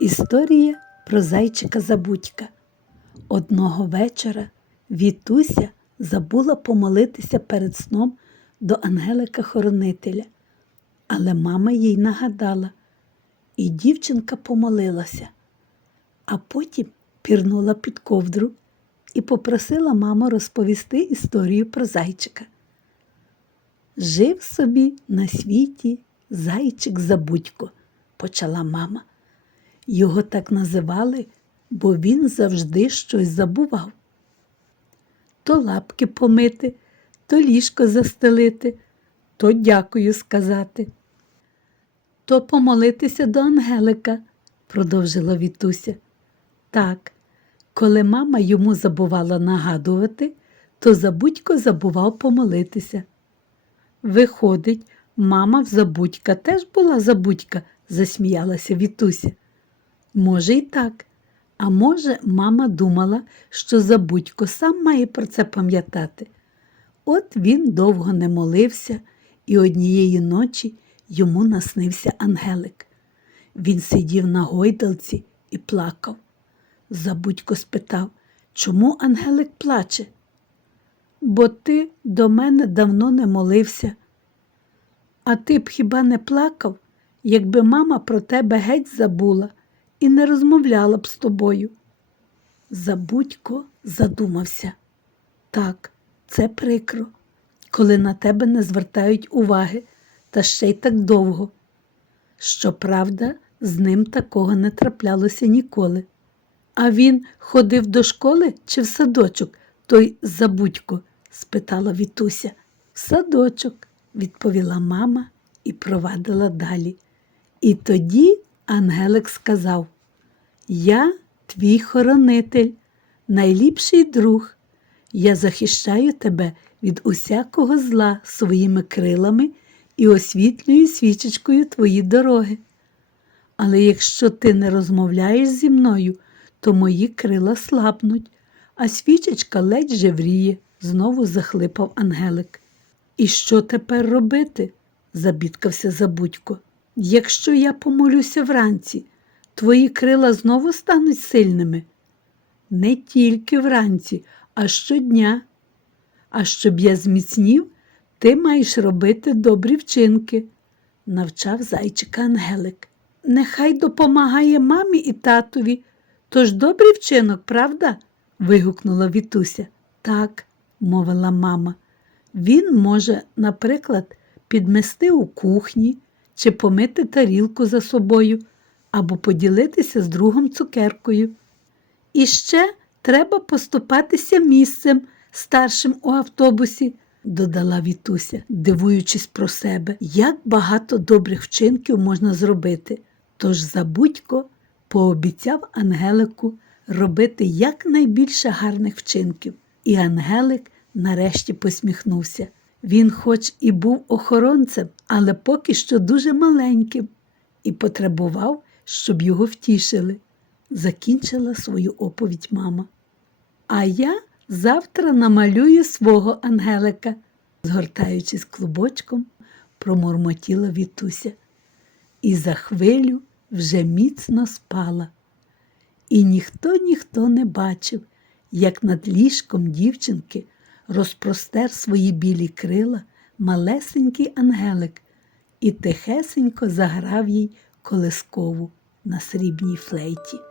Історія про зайчика Забудька. Одного вечора Вітуся забула помолитися перед сном до ангелика-хоронителя, але мама їй нагадала, і дівчинка помолилася, а потім пірнула під ковдру і попросила маму розповісти історію про зайчика. Жив собі на світі зайчик Забудько, почала мама. Його так називали, бо він завжди щось забував. То лапки помити, то ліжко застелити, то дякую сказати. То помолитися до Ангелика, продовжила Вітуся. Так, коли мама йому забувала нагадувати, то забудько забував помолитися. Виходить, мама в забудька теж була забудька, засміялася Вітуся. Може, і так. А може, мама думала, що забудько сам має про це пам'ятати. От він довго не молився, і однієї ночі йому наснився Ангелик. Він сидів на гойдалці і плакав. Забудько спитав, чому Ангелик плаче? Бо ти до мене давно не молився. А ти б хіба не плакав, якби мама про тебе геть забула і не розмовляла б з тобою. Забудько задумався. Так, це прикро, коли на тебе не звертають уваги, та ще й так довго. Щоправда, з ним такого не траплялося ніколи. А він ходив до школи чи в садочок, той забудько? спитала Вітуся. В садочок, відповіла мама і провадила далі. І тоді Ангелик сказав: Я твій хоронитель, найліпший друг. Я захищаю тебе від усякого зла своїми крилами і освітлюю свічечкою твої дороги. Але якщо ти не розмовляєш зі мною, то мої крила слабнуть, а свічечка ледь жевріє, знову захлипав Ангелик. І що тепер робити? забідкався Забудько. Якщо я помолюся вранці, твої крила знову стануть сильними? Не тільки вранці, а щодня. А щоб я зміцнів, ти маєш робити добрі вчинки, навчав зайчика Ангелик. Нехай допомагає мамі і татові. Тож добрий вчинок, правда? вигукнула Вітуся. Так, мовила мама. Він може, наприклад, підмести у кухні чи помити тарілку за собою, або поділитися з другом цукеркою. І ще треба поступатися місцем старшим у автобусі, додала Вітуся, дивуючись про себе, як багато добрих вчинків можна зробити. Тож забудько пообіцяв Ангелику робити якнайбільше гарних вчинків. І Ангелик нарешті посміхнувся. Він, хоч і був охоронцем, але поки що дуже маленьким, і потребував, щоб його втішили. Закінчила свою оповідь мама. А я завтра намалюю свого Ангелика, згортаючись клубочком, промурмотіла Вітуся. І за хвилю вже міцно спала. І ніхто ніхто не бачив, як над ліжком дівчинки розпростер свої білі крила малесенький ангелик і тихесенько заграв їй колискову на срібній флейті.